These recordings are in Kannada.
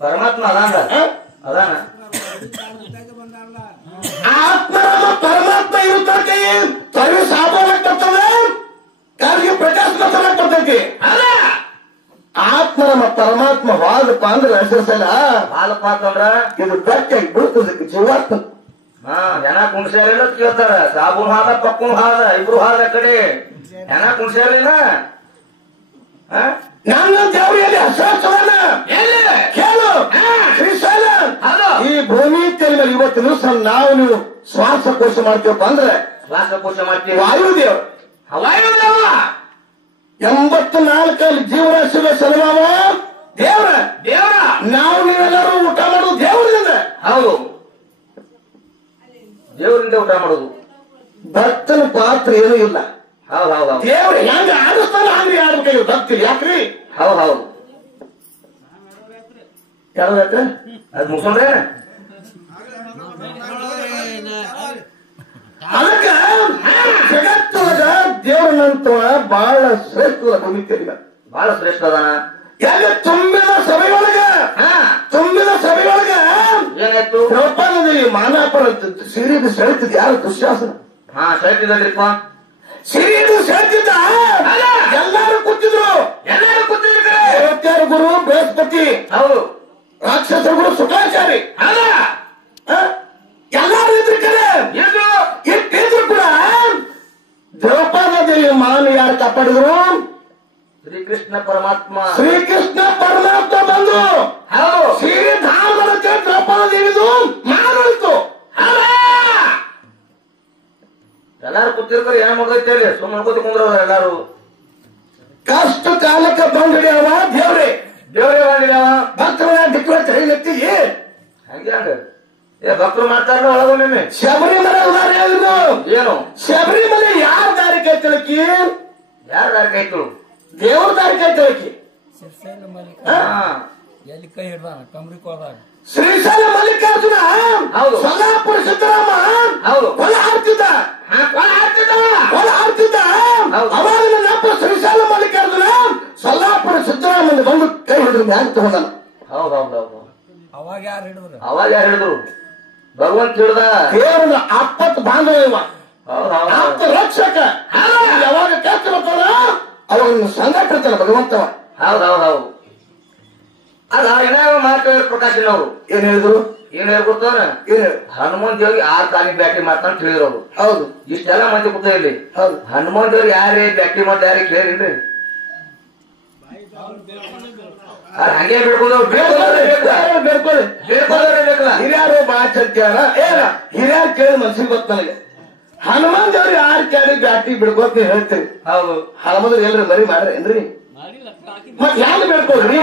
ಪರಮಾತ್ಮ ಅದಾನ ಆತ್ಮರಾಮ ಪರಮಾತ್ಮ ಇರುತ್ತೈತಿ ತೊರೆ ಸಾಬೋಗ್ತದೆ ಕಾರ್ಯ ಪ್ರಕಾಶ ಬರ್ತೈತಿ ಆತ್ಮರಾಮ ಪರಮಾತ್ಮ ವಾದಪ್ಪ ಅಂದ್ರೆ ಹೆಸರಿಸಲ್ಲ ಹಾಲಪ್ಪ ಅಂತಂದ್ರ ಇದು ಬೆಟ್ಟಾಗಿ ಬೀಳ್ತದಕ್ಕೆ ಜೀವಾತ್ಮ ಹೆಣ ಕುಣ್ಸ್ಯಾರಿಲ್ಲ ಕೇಳ್ತಾರ ಸಾಬೂನ್ ಹಾದ ಪಕ್ಕೂನ್ ಹಾದ ಇಬ್ರು ಹಾದ ಕಡೆ ಹೆಣ ಕುಣ್ಸ್ಯಾರಿಲ್ಲ ನಾನು ದೇವರಿಗೆ ಹಸನ ಕೇಳು ಶ್ರೀಶೈಲ ಈ ಭೂಮಿ ತೆಲ ಇವತ್ತಿನ ನಾವು ನೀವು ಶ್ವಾಸಕೋಶ ಮಾಡ್ತೀವಪ್ಪ ಅಂದ್ರೆ ಶ್ವಾಸಕೋಶ ಮಾಡ್ತೀವಿ ವಾಯುದೇವ 84 ಜೀವರಾಶಿಗಳ ಸಲುವ ದೇವರ ನಾವು ನೀವೆಲ್ಲರೂ ಊಟ ಮಾಡೋದು ದೇವರಿಂದ. ಹೌದು, ದೇವರಿಂದ ಊಟ ಮಾಡೋದು. ಭಕ್ತನ ಪಾತ್ರ ಏನೂ ಇಲ್ಲ. ಹೌದು ದೇವ್ರ ಹೆಂಗ ಆಡಿಸ್ತಾನ ಹಂಗೆ ಆಡ್ಬೇಕಾಗಿ ಭಕ್ತಿ ಯಾಕ್ರಿ? ಹೌದು ಯಾವ್ದಾಯ್ತು ಅದ್ ಮುಗಿಸೋಣ್ರೆ. ಅದಕ್ಕ ಜಗತ್ತೊಳಗ ದೇವರನಂತ ಬಹಳ ಶ್ರೇಷ್ಠ ಭೂಮಿಕೆ ಬಹಳ ಶ್ರೇಷ್ಠ ಅದಾನ. ಯಾಕ ತುಂಬಿದ ಸಭೆಯೊಳಗ ಏನಾಯ್ತು? ದ್ರೌಪದಿ ಮಾನಾಪರ ಸಿರಿದು ಸೆಳೆತಿದ್ ಯಾರು? ದುಶ್ಯಾಸನ. ಸೆಳೆತಿದ್ರಿಪ್ಪ, ಸಿರಿದು ಸೆಳೆತಿದ್ದ. ಎಲ್ಲಾರು ಕೂತಿದ್ರು. ಗುರು ಬೃಹಸ್ಪತಿ, ಹೌದು, ರಾಕ್ಷಸ ಗುರು ಸುಖಾಚಾರಿ, ಎಲ್ಲಾರು ಇದ್ರು ಕರೆ ಇಟ್ಟಿದ್ರು ಕೂಡ ದ್ರೌಪದಿ ಮಾನ ಯಾರು ಕಾಪಾಡಿದ್ರು? ಶ್ರೀಕೃಷ್ಣ ಪರಮಾತ್ಮ ಬಂದು ಹೌದು ಶ್ರೀಧಾಮಕ್ಕೆ ದ್ರೌಪದಿ ಮಾನೋಳಿತು. ಎಲ್ಲಾರು ಕೂತಿರ್ತಾರೆ, ಏನ್ ಮಾಡ್ದೈತೆ ಹೇಳಿ? ಸುಮ್ಮನೆ ಕೂತಿ ಕುಂದ್ರವ್ರ ಎಲ್ಲಾರು. ಕಷ್ಟ ಕಾಲಕ್ಕೆ ಬಂದಿಡ್ಯಾವ ದೇವ್ರೆ ಬಂದಿದ್ದಾವ. ಭಕ್ತರ ಎತ್ತಿಗೆ ಹಂಗೆ ಭಕ್ತರು ಮಾಡ್ತಾರ ಒಳಗೊಮ್ಮೆ. ಶಬರಿಮಲೆ ಉದಾರ ಹೇಳಿದ್ರು. ಏನು ಶಬರಿಮಲೆ ಯಾರ ದಾರಿ ಕೈ ತಿಳಕಿ? ಯಾರ ದಾರಿ ಕೈತು? ದೇವ್ರ ದಾರಿ ಕೈ ತಿಳಕಿ. ಎಲ್ಲಿ ಕೈ ಹಿಡ್ದಾನ ಕಮ್ರಿ ಕೊಳದಾಗ ಶ್ರೀಶೈಲ ಮಲ್ಲಿಕಾರ್ಜುನ, ಹೌದು, ಸೊಲ್ಲಾಪುರ ಸಿದ್ದರಾಮ, ಹೌದು, ಹೊಲ ಹಾಡ್ತಿದ್ದ. ಅವಾಗ ನನ್ನಪ್ಪ ಶ್ರೀಶೈಲ ಮಲ್ಲಿಕಾರ್ಜುನ ಸೊಲ್ಲಾಪುರ ಸಿದ್ದರಾಮನ್ ಬಂದು ಕೈ ಹಿಡಿದ್ರು ಮ್ಯಾಗ ತಗೊಂಡನ. ಹೌದೌದೌದು. ಅವಾಗ ಯಾರು ಹಿಡಿದ್ರು? ಅವಾಗ ಯಾರು ಹಿಡಿದ್ರು? ಭಗವಂತ ಹಿಡ್ದ. ದೇವರ ಆಪತ್ ಬಾಂಧವ, ಆಪ್ತ ರಕ್ಷಕ. ಯಾವಾಗ ಕೆಟ್ಟ ಬರ್ತಾನ ಅವಾಗ ಸಂಗಾಟ ಇರ್ತಾನ ಭಗವಂತವ. ಹೌದೌದೌದು. ಅಲ್ಲ ಏನಾದ್ರು ಮಾತು ಪ್ರಕಾಶನವರು ಏನ್ ಹೇಳಿದ್ರು? ಏನ್ ಹೇಳ್ಕೊಡ್ತಾರ? ಹನುಮಂತ ದೇವ್ರಿಗೆ 6 ಕಾಲಿಗೆ ಬ್ಯಾಟ್ರಿ ಮಾಡ್ತಾನ ತಿಳಿದ್ರು ಅವರು. ಹೌದು, ಇಷ್ಟೆಲ್ಲ ಮಂದಿ ಕೂತ ಇಲ್ಲಿ. ಹೌದು, ಹನುಮಂತ ದೇವ್ರು ಯಾರೇ ಬ್ಯಾಟ್ರಿ ಮಾಡ್ದ ಯಾರಿಗೆ ಕೇಳಿಲ್ರಿ? ಹಂಗೆ ಹಿರಿಯಾರು ಮಾತಾಡ್ತಾರ. ಏನ ಹಿರಿಯಾರು ಕೇಳಿ ಮನ್ಸಿಗೆ ಗೊತ್ತ ನನಗೆ. ಹನುಮಾನ್ ದೇವ್ರು ಯಾರು ಕೇಳಿ ಬ್ಯಾಟಿ ಬಿಡ್ಕೋತ ಹೇಳ್ತೀವಿ. ಹೌದು, ಹನುಮಂದ್ರ ಎಲ್ರಿ ಮರಿ ಮಾಡ್ರೇನ್ರಿ? ಮತ್ ಹೆಂಗ್ ಬೇಡ್ಕೋದ್ರಿ?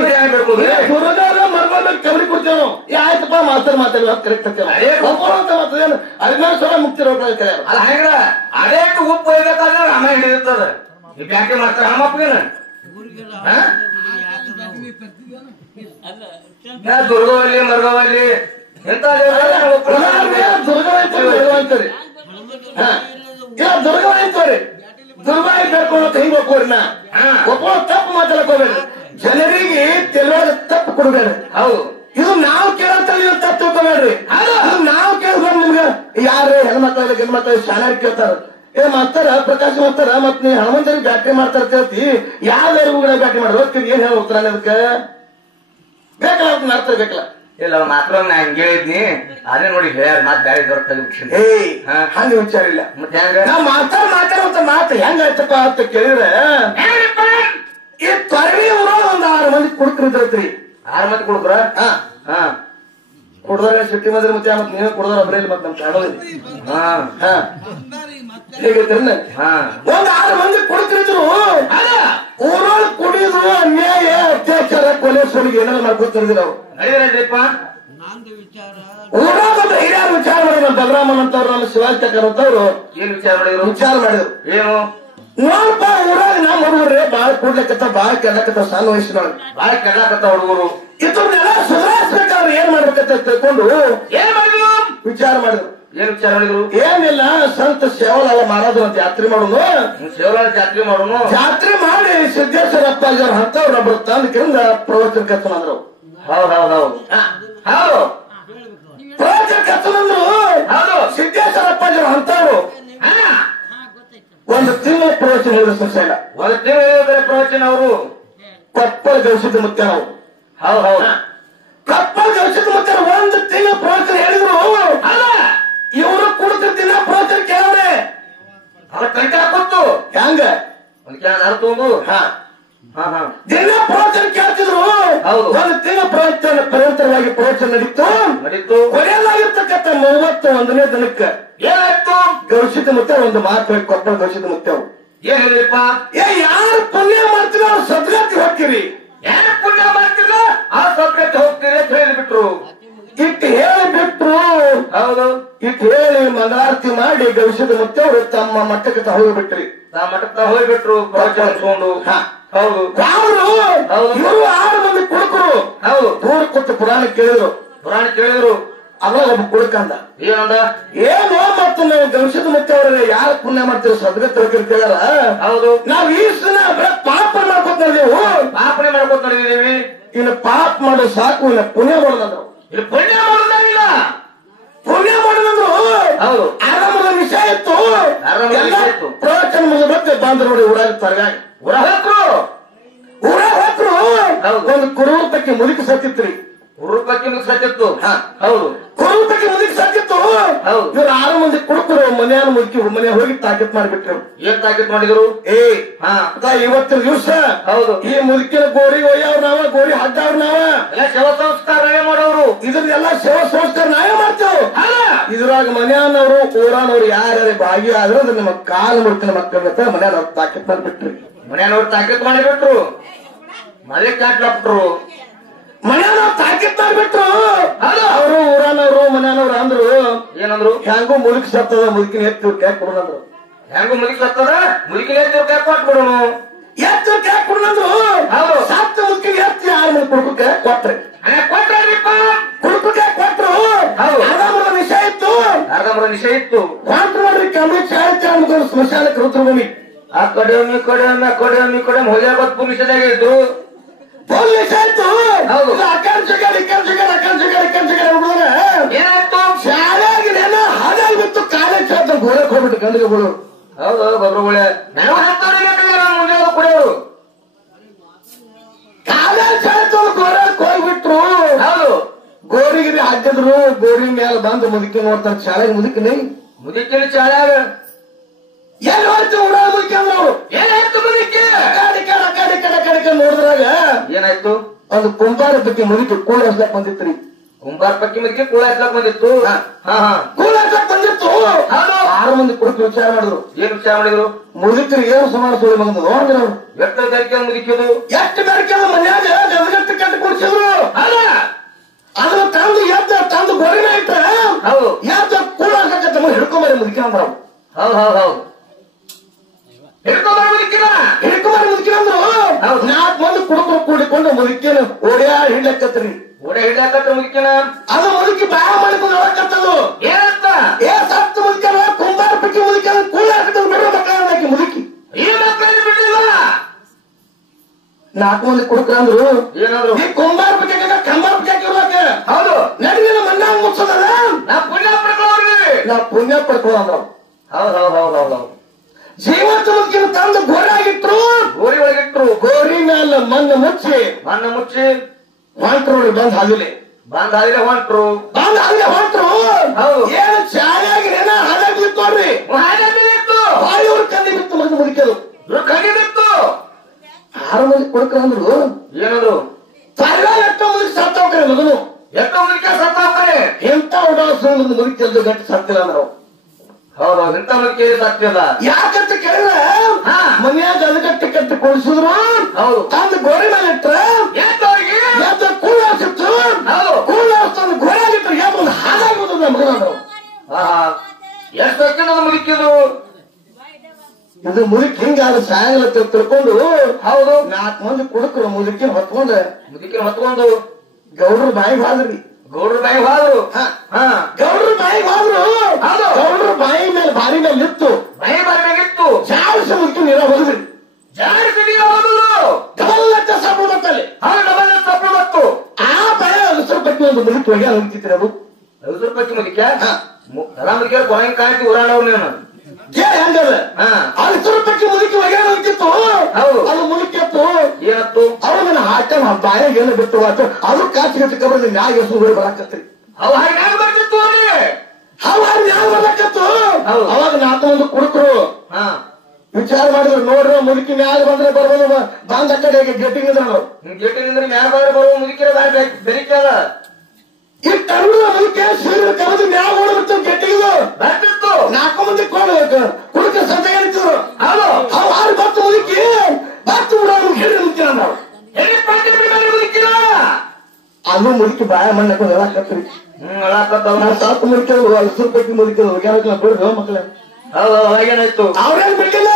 ಮರ್ಗೋದಾಗ ಕಬರಿ ಕೊಡ್ತೇವೆ. ಆಯ್ತಪ್ಪ ಮಾತಾಡಿ ಕರೆಕ್ಟ್ ಆಗ್ತೇವೆ. ಅದ್ಮೇಲೆ ಸಲ ಮುಕ್ತಿ ರೋಗ ಕರೆಯಾರ. ಅಲ್ಲ ಹೆಂಗ ಅದೇಟು ಉಪ್ಪು ಒಯ್ಬೇಕಾದ್ರೆ ಅಮ್ಮ ಹಿಡಿದಿರ್ತದ. ಈ ಬ್ಯಾಟಿ ಮಾಡ್ತಾರ ಹಮ್ಮಪ್ಪಗೇನ ದುರ್ಗವಲ್ಲಿ ಮರ್ಗವಲ್ಲಿ ಎಂತ ದುರ್ಗವಾಯ್ತರಿ. ದುರ್ಗವಾಯ್ತವ್ರಿ. ದುರ್ಗಾಯಿ ಬೇಡ್ಕೊಂಡು ಹಿಂಗ್ ಒಪ್ಕೋರಿ. ಒಪ್ಕೊಳ್ಳೋ ತಪ್ಪು ಮಾತಾಡಕ್ ಹೋಗ್ಬೇಡ್ರಿ. ಜನರಿಗೆ ತಿಳಿವಾಗ ತಪ್ಪು ಕೊಡ್ಬೇಡ್ರಿ. ಹೌದು, ಇದು ನಾವು ಕೇಳಂತ ನೀವು ತಪ್ಪು ತಿಳ್ಕೊಬೇಡ್ರಿ. ನಾವು ಕೇಳಿದ್ರೆ ನಿಮ್ಗೆ ಯಾರು ಹೆಣ್ಮಕ್ಳು ಗಂಡ್ಮಕ್ಳು ಶಾಲೆ ಕೇಳ್ತಾರ. ಮಾಡ್ತಾರ ಪ್ರಕಾಶ್ ಮಾಡ್ತಾರ. ಮತ್ ನೀ ಹನುಮಂತರಿಗೆ ಬ್ಯಾಟ್ರಿ ಮಾಡ್ತಾರ ಕೇಳ್ತಿ. ಯಾವ್ದಾರು ಬ್ಯಾಟ್ರಿ ಮಾಡ್ರಿ ಹೋಗ್ತೀವಿ. ಏನ್ ಹೇಳಿ ಹೋಗ್ತಾರ ಅದಕ್ಕೆ ಬೇಕಲ್ಲ ಅರ್ಥ ಬೇಕಲ್ಲ. ಇಲ್ಲ ಮಾತ್ರ ನಾ ಹಂಗೆ ಹೇಳಿದ್ನಿ. ಅದೇ ನೋಡಿ ಹೇಳ್ಯಾರ ಮಾತ್ ಬ್ಯಾರೆ ದೊಡ್ಡ ತೆಗಿಬಿಡ್ತೀನಿ. ಹಂಗ ವಿಚಾರ ಇಲ್ಲ. ಮತ್ತೆ ಹೆಂಗ ನಾ ಮಾತಾಡುವಂತ ಮಾತು ಹೆಂಗಾಯ್ತಪ್ಪ ಅಂತ ಕೇಳಿದ್ರೆ ಈ ತೊರವಿ ಊರ ಒಂದ್ 6 ಮಂದಿ ಕುಡ್ಕರಿದ್ರತ್ರಿ. 6 ಮಂದಿ ಕುಡ್ಕ್ರ? ಕುಡ್ದಾರ ಸಿಟ್ಟಿ ಮದ್ರಿ ಮತ್ತೆ ಮತ್ ನೀವೇ ಕುಡ್ದಾರ ಒಬ್ರೇ ಇಲ್ಲ ಮತ್ ನಮ್ ಕಾಣೋದ್ರಿ. ಒಂದ್ 6 ಮಂದಿ ಕುಡ್ಕರಿದ್ರು. ಊರೊಳಗೆ ಕುಡಿದು ಅನ್ಯಾಯ ಅತ್ಯಾಚಾರ ಕೊಲೆ ಸೋಲಿಗೆ ಏನಾದ್ರು ಮಾಡ್ಕೊತಿರ್ದಿಲ್ಲ ಅವ್ರು. ಊರಾಗ ಹಿರಿಯರು ವಿಚಾರ ಮಾಡಿದ್ರು. ಬಲರಾಮನ್ ಅಂತವ್ರು, ನಮ್ಮ ಶಿವಾಜಿ ಚಕ್ರ ಅಂತವ್ರು ಏನ್ ವಿಚಾರ ಮಾಡಿದ್ರು. ಏನು ನೋಡ್ಪ ಊರಾಗ ನಮ್ಮ ಹುಡುಗರು ಬಾಳ ಕೂಡ್ಲಕತ್ತ, ಬಾಳ ಕೆಲ್ಲಕತ್ತ, ಸಣ್ಣ ವಯಸ್ಸಿನೊಳಗೆ ಬಾಳ ಕೆಲ್ಲಕತ್ತ ಹುಡುಗರು. ಇದನ್ನೆಲ್ಲ ಸುಧಾರಿಸ್ಬೇಕಾದ್ರೆ ಏನ್ ಮಾಡ್ಬೇಕಂತ ತಿಳ್ಕೊಂಡು ಏನ್ ಮಾಡಿದ್ರು? ವಿಚಾರ ಮಾಡಿದ್ರು. ಏನ್ ವಿಚಾರ ಮಾಡಿದ್ರು? ಏನಿಲ್ಲ, ಸಂತ ಸೇವಲಾಲ ಮಾಡೋದು ಅಂತ ಜಾತ್ರೆ ಮಾಡೋನು. ಸೇವಲಾಲ ಜಾತ್ರೆ ಮಾಡೋನು. ಜಾತ್ರೆ ಮಾಡಿ ಸಿದ್ದೇಶ್ವರ ಅಪ್ಪಾಜಿ ಅಂತವ್ರು ಒಬ್ರು ತಂದ ಕಿಂದ ಪ್ರವಚನ ಕರ್ತನಂದ್ರು. ಹೌದು ಹೌದು ಪ್ರವಚನ ಕರ್ತನಂದ್ರು ಹೌದು ಸಿದ್ದೇಶ್ವರಪ್ಪಾಜರು ಅಂತವ್ರು ಒಂದು ತಿಂಗಳ ಪ್ರವಚನ ಹೇಳಿದ್ರು ಸಂಶಯ ಇಲ್ಲ. ಒಂದು ತಿಂಗಳ ಪ್ರವಚನ ಅವರು ಕೊಪ್ಪಳ ಗವಿಸಿದ್ದ ಮುತ್ಯ ನಾವು ಹೌದು ಕೊಪ್ಪಳ ಗವಿಸಿದ್ದ ಮುತ್ಯ ಒಂದು ತಿಂಗಳ ಪ್ರವಚನ ಹೇಳಿದ್ರು. ಇವರು ಕುಡಿದ ದಿನ ಪ್ರವಚನ ಕೇಳವ್ರೆ ಅವ್ರ ಕಂಟ ಹಾಕೊತ್ತು ಹೆಂಗ ಒಂದು ಕ್ಯಾನ್ ಅರ್ಥ ತಗೊಂಡು ದಿನ ಪ್ರವಚನ ಕೇಳ್ತಿದ್ರು. ಹೌದು. ಒಂದು ತಿಂಗಳ ಪ್ರವಚನ ನಿರಂತರವಾಗಿ ಪ್ರವಚನ ನಡೀತು ಕೊನೆಯಲ್ಲಾಗಿರ್ತಕ್ಕಂಥ 31ನೇ ದಿನಕ್ಕೆ ಏನಾಯ್ತು ಗವಿಸಿದ್ದ ಮುತ್ಯ ಒಂದು ಮಾತು ಹೇಳಿ ಕೊಪ್ಪಳ ಗವಿಸಿದ್ದ ಮುತ್ಯ ಅವ್ರು ಏನ್ ಹೇಳಿಪ್ಪ ಯಾರು ಪುಣ್ಯ ಮಾಡ್ತೀರ ಅವ್ರು ಸದ್ಗತಿ ಹೋಗ್ತೀರಿ, ಯಾರು ಪುಣ್ಯ ಮಾಡ್ತಿಲ್ಲ ಆ ಸಬ್ಜೆಕ್ಟ್ ಹೋಗ್ತೀರಿ ಅಂತ ಹೇಳಿಬಿಟ್ರು. ಇಟ್ಟು ಹೇಳಿಬಿಟ್ರು. ಹೌದು ಇಟ್ಟು ಹೇಳಿ ಮಂಗಳಾರತಿ ಮಾಡಿ ಗವಿಸಿದ ಮುತ್ಯ ಅವರು ತಮ್ಮ ಮಟ್ಟಕ್ಕೆ ಹೋಗಿಬಿಟ್ರಿ. ನಾ ಮಠಕ್ಕೆ ಹೋಗ್ಬಿಟ್ರು ಪ್ರವಚನ ಹಚ್ಕೊಂಡು. ಹೌದು ಅವರು ಇವರು 6 ಮಂದಿ ಕುಡುಕರು ಹೌದು ದೂರ ಕೂತು ಪುರಾಣ ಕೇಳಿದ್ರು. ಪುರಾಣ ಕೇಳಿದ್ರು. ಅವಾಗ ಒಬ್ಬ ಕುಡುಕಂದ ಏನಂದ ಏನೋ ಮತ್ತು ನಾವು ಗವಿಸಿದ ಮುತ್ಯ ಅವ್ರಿಗೆ ಯಾರು ಪುಣ್ಯ ಮಾಡ್ತೀವಿ ಸದ್ಗತಿ ಹೋಗಿರ್ತೀವಲ್ಲ, ಹೌದು ನಾವ್ ಈ ಸಲ ಪಾಪ ಮಾಡ್ಕೊತ ನಾವು ಪಾಪನೆ ಮಾಡ್ಕೊತ ನಡೆದಿದ್ದೀವಿ. ಇನ್ನು ಪಾಪ ಮಾಡೋ ಸಾಕು, ಇನ್ನು ಪುಣ್ಯ ಮಾಡೋದಂದ್ರು. ಇಲ್ಲಿ ಪುಣ್ಯ ಮಾಡೋದಾಗಿಲ್ಲ ಪುಣ್ಯ ಮಾಡೋದಂದ್ರು. ಹೌದು ಆರಾಮದ ವಿಷಯ ಇತ್ತು. ಆರಾಮದ ಎಲ್ಲ ವಿಷಯ ಇತ್ತು. ಪ್ರವಚನ ಮುಗಿದ ಮತ್ತೆ ಬಂದ್ರು ನೋಡಿ ಊರಾಗ ತರಗಾಗ ಊರಾಗ ಹೊತ್ರು ಹೌದು. ಒಂದು ಕುರುಪಕ್ಕೆ ಮುದುಕಿ ಸತ್ತಿತ್ರಿ. ರೂಪಕ್ಕೆ ಸತ್ತಿತ್ತು. ಹೌದು ಕುರುಪಕ್ಕೆ ಮುದುಕಿ ಸತ್ತಿತ್ತು. ಹೌದು. ಇವ್ರು 6 ಮಂದಿ ಕುಡುಕರು ಮನೆಯನ್ನು ಮುದುಕಿ ಮನೆ ಹೋಗಿ ತಾಕೀತ್ ಮಾಡಿಬಿಟ್ರು. ಏನ್ ತಾಕೀತ್ ಮಾಡಿದ್ರು? ಇವತ್ತಿನ ದಿವಸ ಹೌದು ಈ ಮುದುಕಿನ ಗೋರಿ ಒಯ್ಯವ್ರ ನಾವ, ಗೋರಿ ಹಡ್ಡವ್ರ ನಾವ, ಎಲ್ಲ ಶವ ಸಂಸ್ಕಾರ ಮಾಡೋರು. ಇದ್ರದೆಲ್ಲ ಸೇವಾ ಸಂಸ್ಕಾರ ನಾವೇ ಮಾಡ್ತೇವೆ. ಇದ್ರಾಗ ಮನೆಯವರು ಊರಾನವ್ರು ಯಾರ್ಯಾರು ಭಾಗಿಯಾದ್ರೆ ಅದು ನಿಮ್ಮ ಕಾಲು ಮುಡ್ತಿನ ಮಕ್ಕಳ ಮನೆಯವ್ರು ತಾಕೀತ್ ಮಾಡಿಬಿಟ್ರಿ. ಮನೆಯವ್ರು ತಾಕೀತ್ ಮಾಡಿಬಿಟ್ರು. ಮಳೆ ಕಾಟ್ಲಪ್ಟ್ರು. ಮನೆಯವ್ರು ತಾಕೀತ್ ಮಾಡಿಬಿಟ್ರು. ಅವರು ಊರಾನವ್ರು ಮನೆಯವ್ರು ಅಂದ್ರು ಏನಂದ್ರು? ಹೆಂಗೋ ಮುದುಕಿ ಸತ್ತದ, ಮುದುಕಿನ ಎತ್ತು ಕ್ಯಾಕ್ ಕೊಡೋದಂದ್ರು. ಹೆಂಗು ಮುದುಕಿ ಸತ್ತದ, ಮುದುಕಿನ ಎತ್ತು ಕ್ಯಾಕ್ ಕೊಟ್ಬಿಡೋನು. ಎತ್ತು ಕ್ಯಾಕ್ ಕೊಡೋದಂದ್ರು. ಹೌದು ಸತ್ತ ಮುದುಕಿನ ಎತ್ತು 6 ಮಂದಿ ಕುಡುಕಕ್ಕೆ ಕೊಟ್ರಿ. ಕೊಟ್ರಿಪ್ಪ ಕುಡುಕಕ್ಕೆ ಕೊಟ್ರು. ಅರ್ಧಂಬರ್ಧ ವಿಷಯ ಇತ್ತು. ಅರ್ಧಂಬರ್ಧ ವಿಷಯ ಇತ್ತು. ಕ್ವಾಂಟ್ರು ಮಾಡ್ರಿ ಕಮ್ಮಿ ಚಾಳ ಮುಗಿದ್ರು ಸ್ಮಶಾನಕ್ಕೆ ರುದ್ರಭೂಮಿ. ಆ ಕಡೆಯೊಮ್ಮೆ ಹೊಲಿಯ ಬತ್ ಪೊಲೀಸದಾಗ ಇದ್ರು. ಪೊಲೀಸ್ ಆಯ್ತು. ಹೌದು ಅಕ್ಕಂಚಿಗಾರ ಹುಡುಗರ ಏನಾಯ್ತು? ಶಾಲೆಯಾಗಿನ ಹಾಗಾಗಿ ಬಿತ್ತು ಕಾಲೇಜ್ ಚಾತ್ರ ಗೋಳಕ್ ಹೋಗ್ಬಿಟ್ಟು ಗಂಡಿಗೆ ಗೋಳು. ಹೌದು ಗೊಬ್ಬರಗಳೇ ಮುಂದೆ ಕುಡಿಯೋರು. ಕಾಲೇಜ್ ಚಾತ್ರ ಗೋಳಕ್ ಹೋಗ್ಬಿಟ್ರು. ಹೌದು ಗೋರಿಗಿರಿ ಹಾಕಿದ್ರು. ಗೋರಿ ಮೇಲೆ ಬಂದು ಮುದುಕಿ ನೋಡ್ತಾರೆ. ಶಾಲೆಗೆ ಮುದುಕಿನಿ ಮುದುಕಿನ ಚಾಳ್ಯಾಗ ಏನ್ ಮಾಡ್ತೀವಿ ಉಡ ಮುದುಕಿ ಅಂದ್ರು. ಏನಾಯ್ತು? ಮುದುಕಿ ಕಡೆ ನೋಡಿದ್ರಾಗ ಏನಾಯ್ತು? ಒಂದು ಕುಂಬಾರ ಬಗ್ಗೆ ಮುದುಕಿ ಕೂಳ ಹಸ್ಲಕ್ ಬಂದಿತ್ರಿ. ಕುಂಬಾರ ಪಕ್ಕಿ ಮುದುಕಿ ಕೂಳ ಹಚ್ಲಕ್ ಬಂದಿತ್ತು. ಕೂಳ ಹಸ್ಲಕ್ ಬಂದಿತ್ತು. 6 ಮಂದಿ ಕುಡುಕು ವಿಚಾರ ಮಾಡಿದ್ರು. ಏನ್ ವಿಚಾರ ಮಾಡಿದ್ರು? ಮುದುಕರಿಗೆ ಏನು ಸಮಾನ ಸುಳಿ ಬಂದು ನೋಡಿದ್ರು ಅವ್ರು. ಎಷ್ಟು ಬೇರಿಕೆ ಮುದುಕಿದು? ಎಷ್ಟು ಬೇರಿಕೆ ಮನ್ಯಾಗ ಗದಗಟ್ಟು ಕಟ್ಟು ಕುಡಿಸಿದ್ರು. ಅದನ್ನ ತಂದು ಗೋರಿನ ಇಟ್ಟ. ಹೌದು ಯಾವ್ದು ಕೂಳ ಹಾಕತ್ತ ಹಿಡ್ಕೊಂಬರಿ ಮುದುಕಿ ಅಂದ್ರು. ಹೌದು ಹಿಡ್ಕೊಂಬರ ಮುದುಕಿನ ಅಂದ್ರು. 4 ಮಂದಿ ಕುಡುಕರು ಕೂಡಿಕೊಂಡು ಮುದುಕಿನ ಓಡ್ಯಾ ಹಿಡ್ಲಕ್ಕತ್ರಿ. ಹಿಡ್ಲಾಕತ್ರ ಮುದುಕಿನ ಅದು ಮುದುಕಿ ಬಾಯ ಮಾಡಿಕೊಂಡು ಹೋಗತ್ತದು. ಏನಂತ ಸತ್ತು ಮುದುಕನ ಕುಂಬಾರ ಪಟ್ಟಿ ಮುದುಕನ ಕೂಳ ಹಾಕತ್ತದು ಬಿಡುವ ಮಕ್ಕಳಾಕಿ ಮುದುಕಿ ಈ ಮಕ್ಕಳನ್ನ ಬಿಟ್ಟಿಲ್ಲ. 4 ಮಂದಿ ಕುಡುಕರು ಅಂದ್ರು. ಏನಾದ್ರು? ಈ ಕುಂಬಾರ ಪಟ್ಟಿ ಕಂಬಾರ ಪಟ್ಟಿ ಇರ್ಲಾಕ. ಹೌದು ನಡುವಿನ ಮಣ್ಣಾಗ ಮುಚ್ಚೋದಲ್ಲ. ನಾ ಪುಣ್ಯ ಪಡ್ಕೊಳ್ಳೋ ಅಂದ್ರು. ಹೌದು ಜೀವಂತ ಮುದುಕಿನ ತಂದು ಗೋರಾಗಿಟ್ರು. ಗೋರಿ ಒಳಗಿಟ್ರು. ಗೋರಿ ಮೇಲೆ ಮಣ್ಣು ಮುಚ್ಚಿ ಹೊಂಟ್ರು. ಬಂದ್ ಹಾದಿಲೆ ಹೊಂಟ್ರು. ಏನು ಚಾಯಾಗಿ ಹಾಗಾಗಿ ಬಿತ್ತು ನೋಡ್ರಿ. ಇವ್ರು ಕಣ್ಣಿ ಬಿತ್ತು ಮಂದಿ ಮುದುಕದು. 6 ಮಂದಿ ಕೊಡ್ಕರ ಅಂದ್ರು. ಏನಂದ್ರು? ಎಷ್ಟೋ ಮುದುಕಿ ಸತ್ತ ಹೋಗ್ರಿ ಮಗನು. ಎಷ್ಟೋ ಮುದುಕಿ ಸತ್ತ ಹೋಗ್ತಾರೆ. ಎಂತ ಉಡಾಸ ಮುದುಕಿ ಗಟ್ಟಿ ಸತ್ತಿಲ್ಲ ಅಂದ್ರು. ಹೌದು ಇಂತ ಮುದುಕಿ ಸತ್ತಿಲ್ಲ. ಯಾಕಂತ ಕೇಳಿದ್ರೆ ಮನ್ಯಾಗ ಅದಗಟ್ಟಿ ಕಟ್ಟಿ ಕೊಡಿಸಿದ್ರು. ಹೌದು ತಂದು ಗೋರಿ ಮೇಲೆ ಇಟ್ರ ಕೂಳ ಹಾಸಿತ್ತು. ಕೂಳ ಹಾಸ್ತಂದು ಗೋರಾಗಿಟ್ರು. ಯಾವ್ದು ಹಾಗಾಗ್ಬೋದು ಮಗನಂದ್ರು. ಎಷ್ಟು ಸೆಕೆಂಡ್ ಮುದುಕಿದು ಇದು ಮುದುಕಿ ಹಿಂಗಾದ ಸಾಯಂಕಾಲ ತಿಳ್ಕೊಂಡು. ಹೌದು 4 ಮಂದಿ ಕುಡುಕರು ಮುದುಕಿನ ಹೊತ್ಕೊಂಡು ಗೌಡ್ರು ಬಾಯಿಗೆ ಹಾದ್ರಿ. ಗೌಡ್ರ ಬಾಯಿಗೆ ಹೋದ್ರು. ಗೌಡ್ರ ಬಾಯಿ ಮೇಲೆ ಬಾರಿ ಮೇಲೆ ಇತ್ತು. ಜಾಡಿಸಿ ಮುದುಕಿ ನೀರ ಹೋದ್ರಿ. ಡಬಲ್ ಸಪ್ಪಳು ಬತ್ತಲ್ಲಿ. ಡಬಲ್ ಸಪ್ಪಳು ಬತ್ತು. ಆ ಭಯ ಅಗಸರ ಬಗ್ಗೆ ಒಂದು ಮುದುಕಿ ಹೋಗಿ ಹೋಗ್ತಿದ್ರಿ ಅದು ಐದು ರೂಪಾಯಿ ಮುದಿಕ್ಯಾ ಎಲ್ಲ ಮುದಿಕ್ಯಾರ ಕೊನೆಗೆ ಕಾಣ್ತಿ ಊರಾಣವ್ರು ನೀನು ಹೆಂಗದ ಅಗಸರ ಬಗ್ಗೆ ಮುದುಕಿ ಹೋಗಿ ಹೋಗ್ತಿತ್ತು ಅದು ಮುದುಕಿತ್ತು ಏನತ್ತು ಅವ ನನ್ನ ಹಾಕಲ್ ಬಾಯ ಏನು ಬಿಟ್ಟು ಆತು ಅದು ಕಾಚಿಗೆ ಕಬರ್ ನ್ಯಾಯ ಹೆಸರು ಬರಾಕತ್ರಿ ಅವ್ ಹಾಗೆ ಬರ್ತಿತ್ತು ಅವಾಗ ನ್ಯಾಯ ಬರಾಕತ್ತು ಅವಾಗ ನಾಲ್ಕು ಮಂದಿ ಕುಡುಕರು ವಿಚಾರ ಮಾಡಿದ್ರು ನೋಡ್ರಿ ಮುದುಕಿ ಮ್ಯಾಲ ಬಂದ್ರೆ ಬರ್ಬೋದು ಬಂದ ಕಡೆ ಗೆಟ್ಟಿಂಗ್ ಗೆಟ್ಟಿಂದ್ರೆ ಮ್ಯಾಲ ಬಂದ್ರೆ ಬರುವ ಮುದುಕಿರ ಬೆರಿಕದ ಈ ಕರುಳ ಮುದುಕಿ ಸೀರೆ ಕರೆದು ಮ್ಯಾಲ ಓಡಬಿಟ್ಟು ಗೆಟ್ಟಿಂಗ್ ಬರ್ತಿತ್ತು ನಾಲ್ಕು ಮಂದಿ ಕುಡುಕ ಸಂತ ಏನಿದ್ರು ಅವ್ ಆರು ಬತ್ತು ಮುದುಕಿ ಬತ್ತು ಹೇಳಿ ಮುದುಕಿ ನಾವು ಅದು ಮುದುಕಿ ಬಾಯ ಮಣ್ಣು ಹೇಳಾಕತ್ರಿ ಸಾಕು ಮುದುಕಿ ಅಲ್ಸೂರು ಪಟ್ಟಿ ಮುದುಕಿ ಹೋಗ್ಯಾರ ಬಿಡ್ರಿ ಮಕ್ಕಳ ಏನಾಯ್ತು ಅವ್ರೇನ್ ಬಿಟ್ಟಿಲ್ಲ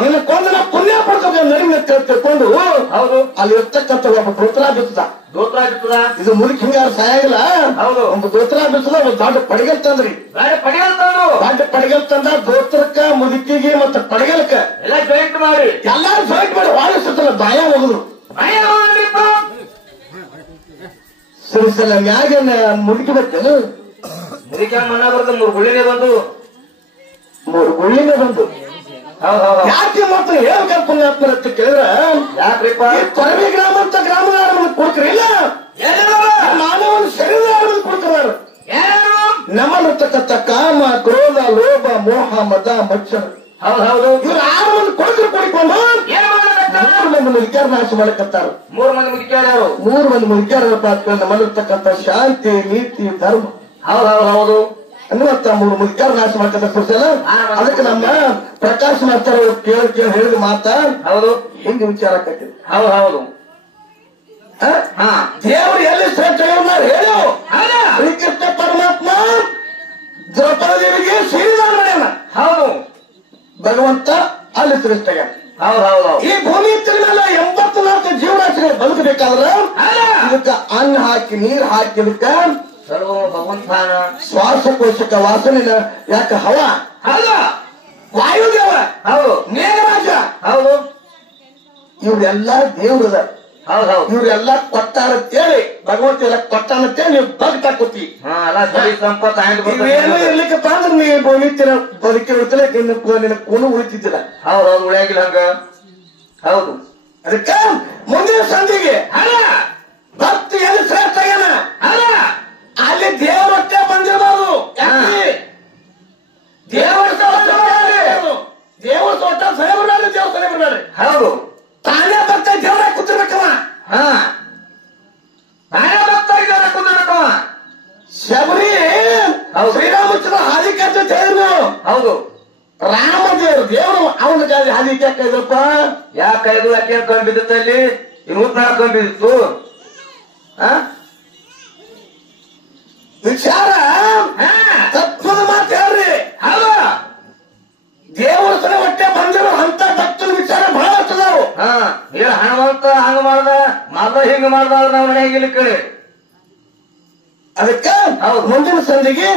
ನಿನ್ನ ಕೊಂದ ಪುಣ್ಯ ಪಡ್ಕೋಗ ನಡಿನ ತಿಳ್ಕೊಂಡು ಹೌದು ಅಲ್ಲಿ ಇರ್ತಕ್ಕಂಥ ಒಬ್ಬ ದೋತ್ರ ಬಿತ್ತದ ಇದು ಮುದುಕಿ ಹಿಂಗಾರ ಸಾಯಾಗಿಲ್ಲ ಒಂದು ದೋತ್ರ ಬಿತ್ತದ ಒಂದು ದೊಡ್ಡ ಪಡಿಗೆಲ್ ತಂದ್ರಿ ದೊಡ್ಡ ಪಡಿಗೆಲ್ ತಂದ ದೋತ್ರಕ್ಕ ಮುದುಕಿಗೆ ಮತ್ತೆ ಪಡಿಗೆಲ್ಕ ಎಲ್ಲ ಜಾಯಿಂಟ್ ಮಾಡಿ ಎಲ್ಲಾರು ಜಾಯಿಂಟ್ ಮಾಡಿ ವಾಳಿಸುತ್ತಲ್ಲ ಬಾಯ ಹೋಗುದು ಸರಿ ಸಲ ಮ್ಯಾಗ ಮುದುಕಿ ಬೇಕೇನು ಮುದುಕಿ ಮಣ್ಣ ಬರ್ದ 3 ಗುಳ್ಳಿನೇ ಬಂದು 3 ಗುಳ್ಳಿನೇ ಬಂದು ಯಾಕೆ ಮಾತ್ರ ಹೇಳ್ಬೇಕ ಪುಣ್ಯಾತ್ಮರ ಅಂತ ಕೇಳಿದ್ರ ಯಾಕ್ರಿಪ್ಪ ತೊರವಿ ಗ್ರಾಮ ಅಂತ ಗ್ರಾಮದ ಆಡಮನ್ ಕೊಡ್ತಾರೆ ಇಲ್ಲ ಮಾನವನ ಶರೀರದ ಆಡಮನ್ ಕೊಡ್ತಾರ ನಮ್ಮಲ್ಲಿರ್ತಕ್ಕಂಥ ಕಾಮ ಕ್ರೋಧ ಲೋಭ ಮೋಹ ಮದ ಮಚ್ಚರ ಹೌದು ಇವ್ರು ಆಡಮನ್ ಕೊಡ್ತಾರೆ ಕೊಡಿಕೊಂಡು 3 ಮಂದಿ ಮುದುಕ್ಯಾರ ನಾಶ ಮಾಡಕತ್ತಾರ 3 ಮಂದಿ ಮುದುಕ್ಯಾರ ಯಾರು 3 ಮಂದಿ ಮುದುಕ್ಯಾರಪ್ಪ ಅಂತ ನಮ್ಮಲ್ಲಿರ್ತಕ್ಕಂಥ ಶಾಂತಿ ನೀತಿ ಧರ್ಮ ಹೌದು ಅನ್ನುವಂತ 3 ಮುದುಕ್ಯಾರ ನಾಶ ಮಾಡ್ಕತ್ತ ಕೊಡ್ಸಲ್ಲ ಅದಕ್ಕೆ ನಮ್ಮ ಪ್ರಕಾಶ್ ಮಾಸ್ತರ ಕೇಳಿ ಹೇಳಿದ ಮಾತ ಹೌದು ಹಿಂಗೆ ವಿಚಾರ ಕಟ್ಟಿದ್ರು ಹೌದು ದೇವರು ಎಲ್ಲಿ ಶ್ರೇಷ್ಠ ಹೇಳು ಶ್ರೀಕೃಷ್ಣ ಪರಮಾತ್ಮ ದ್ರೌಪದಿಗೆ ಶ್ರೀರಾಮ ಹೌದು ಭಗವಂತ ಅಲ್ಲಿ ಶ್ರೇಷ್ಠ ಹೌದು ಈ ಭೂಮಿ ಮೇಲೆ 84 ಜೀವರಾಶಿಗಳು ಬದುಕಬೇಕಾದ್ರ ಇದಕ್ಕ ಅನ್ನ ಹಾಕಿ ನೀರು ಹಾಕಿ ಇದಕ್ಕ ಸರ್ವ ಭಗವಂತಾನ ಶ್ವಾಸಕೋಶಕ ವಾಸನಿನ ಯಾಕ ಹವಾ ವಾಯುದೇವ ಹೌದು ಮೇಘರಾಜ ಹೌದು ಇವ್ರೆಲ್ಲ ದೇವ್ರದ ಹೌದು ಇವ್ರೆಲ್ಲ ಕೊಟ್ಟಾರ ಅಂತೇಳಿ ಭಗವಂತ ಎಲ್ಲ ಕೊಟ್ಟಾನಂತೇಳಿ ನೀವು ಬದುಕ ಕೂತಿ ಇವೇನು ಇರ್ಲಿಕ್ಕಪ್ಪ ಅಂದ್ರೆ ನೀವು ಭೂಮಿ ಬದುಕಿರುತ್ತಲೇ ನಿನ್ನ ಕೂನು ಉಳಿತಿದ್ದಿಲ್ಲ ಹೌದು ಉಳಿಯಾಗಿಲ್ಲ ಹಂಗ ಹೌದು ಅದಕ್ಕೆ ಮುಂದಿನ ಸಂಧಿಗೆ ಭಕ್ತಿ ಎಲ್ಲಿ ಶ್ರೇಷ್ಠ ಏನ ಅಲ್ಲಿ ದೇವರಷ್ಟೇ ಬಂದಿರಬಾರ್ದು ದೇವರ ತೋಟ ಸರಿ ಬರ್ಬೇಡ್ರಿ ದೇವ್ರ ಸರಿ ಬರ್ಬೇಡ್ರಿ ಹೌದು ತಾನೇ ಭಕ್ತ ದೇವರ ಕೂತಿರ್ಬೇಕವ ತಾನೇ ಭಕ್ತ ಇದ್ದಾರ ಕುಂದಿರ್ಬೇಕವ ಶಬರಿ ಶ್ರೀರಾಮಚಂದ್ರ ಹಾದಿ ಕಟ್ಟ ಹೇಳಿದ್ರು ಹೌದು ರಾಮದೇವ್ರು ದೇವರು ಅವನ ಗಾಡಿ ಹಾದಿ ಯಾಕೈದಪ್ಪ ಯಾಕೈದು ಯಾಕೆ ಕಂಬಿದ್ದಿತ್ತು ಅಲ್ಲಿ 24 ಕಂಬಿದ್ದಿತ್ತು ವಿಚಾರ ತತ್ವದ ಮಾತು ಹೇಳ್ರಿ ಹೌದು ದೇವರ ಸರಿ ಹೊಟ್ಟೆ ಬಂದಿರೋ ಅಂತ ಭಕ್ತನ ವಿಚಾರ ಬಹಳ ಆಗ್ತದಾವು ಹಣವಂತ ಹಂಗ ಮಾಡ್ದ ಹಿಂಗ ಮಾಡ್ದ ನಾವು ಮನೆಯಾಗಿಲ್ಲ ಕೇಳಿ ಅದಕ್ಕೆ ಮುಂದಿನ ಸಂಧಿಗೆ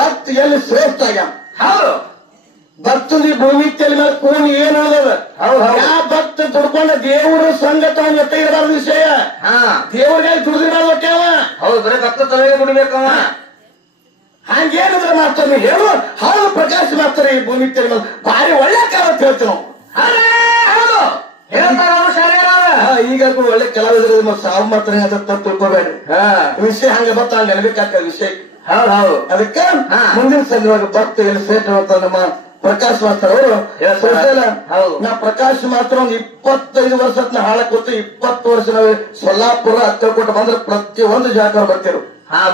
ಭಕ್ತ ಎಲ್ಲಿ ಶ್ರೇಷ್ಠ ಆಗ್ಯಾವ ಹೌದು ಭಕ್ತನ ಭೂಮಿ ತೆಲಿ ಮೇಲೆ ಕೂನ್ ಏನ್ ಹೇಳದ ಯಾವ ಭಕ್ತ ದುಡ್ಕೊಂಡ ದೇವರ ಸಂಗತ ಇರಬಾರ್ದು ವಿಷಯ ದೇವರಿಗೆ ದುಡಿದಿರಬಾರ್ದು ಹೊಟ್ಟೆವ ಹೌದು ಬರೀ ಭಕ್ತ ತಲೆಗೆ ದುಡಿಬೇಕವ ಹಂಗೇನಿದ್ರೆ ಮಾಡ್ತಾರೆ ಹೇಳು ಹೌದು ಪ್ರಕಾಶ್ ಮಾಡ್ತಾರೆ ಈ ಭೂಮಿ ತೆಲಿ ಮೇಲೆ ಭಾರಿ ಒಳ್ಳೆ ಕಾಲ ಅಂತ ಹೇಳ್ತೀವಿ ನಾವು ಈಗ ಒಳ್ಳೆ ಕಲಾವಿದ್ರ ಸಾವು ಮಾಡ್ತಾರೆ ಅಂತ ತಿಳ್ಕೊಬೇಡ್ರಿ ವಿಷಯ ಹಂಗ ಬರ್ತಾ ನೆನಬೇಕಾಗ್ತದೆ ವಿಷಯ ಹೌದು ಅದಕ್ಕೆ ಮುಂದಿನ ಸಂದರ್ಭ ಭಕ್ತ ಎಲ್ಲಿ ಶ್ರೇಷ್ಠ ಅಂತ ನಮ್ಮ ಪ್ರಕಾಶ್ ಮಾಸ್ತರ್ ಅವರು ನಾ ಪ್ರಕಾಶ್ ಮಾತ್ರ ಒಂದು 25 ವರ್ಷ ಹಾಳಕ್ ಗೊತ್ತು 20 ವರ್ಷ ನಾವು ಸೊಲ್ಲಾಪುರ ಹತ್ತಿರ ಬಂದ್ರೆ ಪ್ರತಿಯೊಂದು ಜಾಗ ಬರ್ತಿರು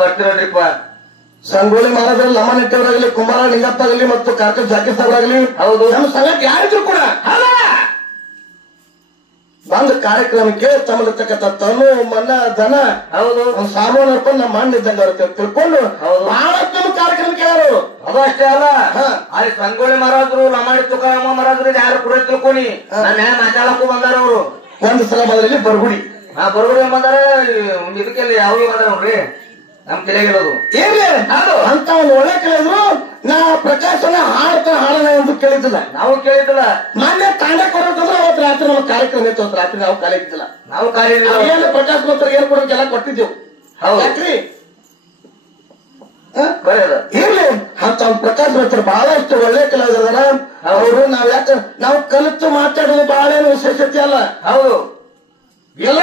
ಬರ್ತಿರಲ್ರಿಪ್ಪ ಸಂಗೊಳ್ಳಿ ಮಹಾರಾಜರು ಲಮ್ಮನೆಟ್ಟವರಾಗಲಿ ಕುಮಾರ ಲಿಂಗಪ್ಪ ಆಗಲಿ ಮತ್ತು ಕಾರ್ಕಳ ಜಾಕೀರ್ ಸಾಹೇಬ್ ಆಗಲಿ ಹೌದು ನಮ್ಮ ಸಂಘಕ್ಕೆ ಯಾರಿದ್ರು ಕೂಡ ಬಂದ ಕಾರ್ಯಕ್ರಮಕ್ಕೆ ತಮ್ಮಲ್ಲಿರ್ತಕ್ಕಂಥ ತನು ಮನ ದನ ಹೌದು ಒಂದು ಸಾಮಾನು ನಡ್ಕೊಂಡು ನಮ್ಮ ಮಣ್ಣು ಇದ್ದಂಗ ತಿಳ್ಕೊಂಡು ಬಹಳಷ್ಟು ನಮ್ಮ ಕಾರ್ಯಕ್ರಮಕ್ಕೆ ಯಾರು ಅದು ಅಷ್ಟೇ ಅಲ್ಲ ಅಲ್ಲಿ ಸಂಗೊಳ್ಳಿ ಮಹಾರಾಜರು ಲಮಾಡಿ ತುಕಾರಾಮ ಮಹಾರಾಜರು ಯಾರು ಕೂಡ ತಿಳ್ಕೊನಿ ನನ್ನ ಮಾತಾಡಕ್ಕೂ ಬಂದಾರ ಅವರು ಒಂದು ಸಲ ಮೊದಲಲ್ಲಿ ಬರ್ಗುಡಿ ಬರಗುಡಿ ಬಂದಾರ ಇದಕ್ಕೆಲ್ಲ ಯಾವಾಗ ಬಂದಾರ ಅವ್ರಿ ನಮ್ ತಿಳಿಗಿರೋದು ಏನೇ ಅಂತ ಒಂದು ಒಳ್ಳೆ ಕೇಳಿದ್ರು ನಾ ಪ್ರಕಾಶನ ಹಾಡೋಣ ಎಂದು ಕೇಳಿದ್ದಿಲ್ಲ. ನಾವು ಕೇಳಿದ್ದಿಲ್ಲ. ಮೊನ್ನೆ ತಾಂಡ ಕೊಡೋದಂದ್ರೆ ಅವತ್ತು ರಾತ್ರಿ ನಮ್ಮ ಕಾರ್ಯಕ್ರಮ ಇತ್ತು. ಅವತ್ತು ರಾತ್ರಿ ನಾವು ಕಾಲ ಇದ್ದಿಲ್ಲ. ನಾವು ಕಾಲಿ ಏನು ಪ್ರಕಾಶ್ ಮಾತ್ರ ಏನ್ ಕೊಡೋಕೆಲ್ಲ ಕೊಟ್ಟಿದ್ದೆವು. ಹೌದು ಯಾಕ್ರಿ ಬರೆಯದ ಇರ್ಲಿ ಅಂತ ಪ್ರಕಾಶ್ ಮಾತ್ರ ಬಹಳಷ್ಟು ಒಳ್ಳೆ ಕಲಾವಿದರ ಅವರು. ನಾವು ಕಲಿತು ಮಾತಾಡೋದು ಬಹಳ ಏನು ವಿಶೇಷತೆ ಅಲ್ಲ. ಹೌದು ಎಲ್ಲ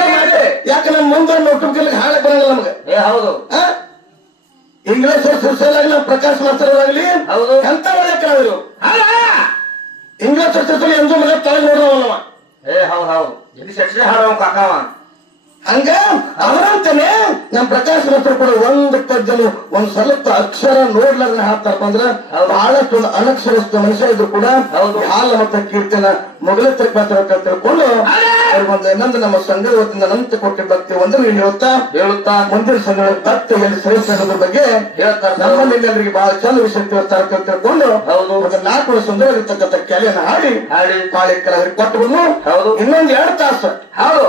ಯಾಕೆ ನಮ್ ಮುಂದೆ ನೋಟುಗಳಿಗೆ ಹಾಳಕ್ ಬರಲ್ಲ ನಮ್ಗೆ. ಹೌದು ಇಂಗ್ಲಿಷ್ ಸಿರ್ಸಲಾಗ್ಲಿ ನಮ್ಮ ಪ್ರಕಾಶ್ ಮಾಸ್ತರಾಗ್ಲಿ ಹೌದು ಎಂತ ಒಳ್ಳೆ ಕಲಾವಿದರು. ಇಂಗ್ಲಿಷ್ ಸಿರ್ಸಲ್ಲಿ ಎಂದೂ ಮನೆ ತಲೆ ನೋಡೋವಲ್ಲವ. ಹೌದು ಹೌದು ಇಲ್ಲಿ ಸೆಕ್ಷನ್ ಹಾಡೋ ಕಾಕವ ಹಂಗ ಅವರಂತಾನೆ ನಮ್ ಪ್ರಕಾಶ್ ಮಾಸ್ತರು ಕೂಡ ಒಂದು ಪದ್ಯನು ಒಂದ್ ಸ್ವಲ್ಪ ಅಕ್ಷರ ನೋಡ್ಲಾರ್ದ ಹಾಡ್ತಾರಪ್ಪ ಅಂದ್ರ ಬಹಳಷ್ಟು ಒಂದು ಅನಕ್ಷರಸ್ಥ ಮನುಷ್ಯ ಇದ್ರು ಕೂಡ ಹಾಲ ಮತ್ತು ಕೀರ್ತನ ಮೊದಲೇ ಮಾತಾಡ್ತಾ ತಿಳ್ಕೊಂಡು ಅವ್ರಿಗೊಂದು ಇನ್ನೊಂದು ನಮ್ಮ ಸಂಘದ ವತಿಯಿಂದ ಅನಂತ ಕೊಟ್ಟಿ ಭಕ್ತಿ ಒಂದು ಹೇಳುತ್ತಾ ಮುಂದಿನ ಸಂಘದ ಭಕ್ತಿಯಲ್ಲಿ ಶ್ರೇಷ್ಠ ಅನ್ನೋದ್ರ ಬಗ್ಗೆ ಹೇಳ್ತಾರೆ. ನಮ್ಮ ನಿಮ್ಮೆಲ್ಲರಿಗೆ ಬಹಳ ಚಂದ ವಿಷಯ ತಿಳ್ತಾರೆ ತಿಳ್ಕೊಂಡು ಒಂದು 4 ವರ್ಷ ಸುಂದರವಾಗಿರ್ತಕ್ಕಂಥ ಕೆಲೆಯನ್ನು ಹಾಡಿ ಮಾಳಿಕರ ಕೊಟ್ಟು ಇನ್ನೊಂದು 2 ತಾಸು ಹೌದು